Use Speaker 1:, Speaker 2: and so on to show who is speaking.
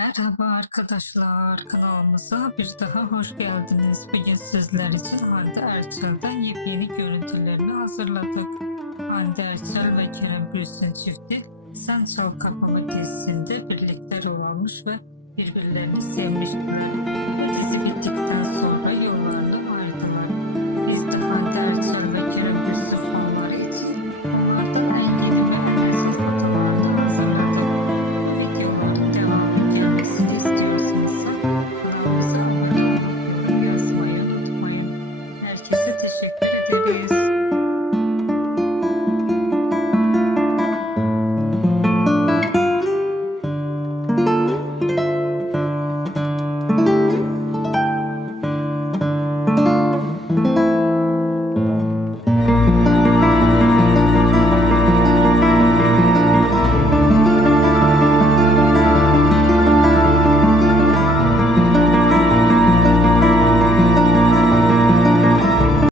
Speaker 1: Merhaba arkadaşlar kanalımıza bir daha hoş geldiniz. Bugün sizler için Hande Erçel'den yepyeni görüntülerini hazırladık. Hande Erçel ve Kerem Bürsin çifti Sen Çal Kapımı dizisinde birlikte rol almış ve Teşekkür ederiz.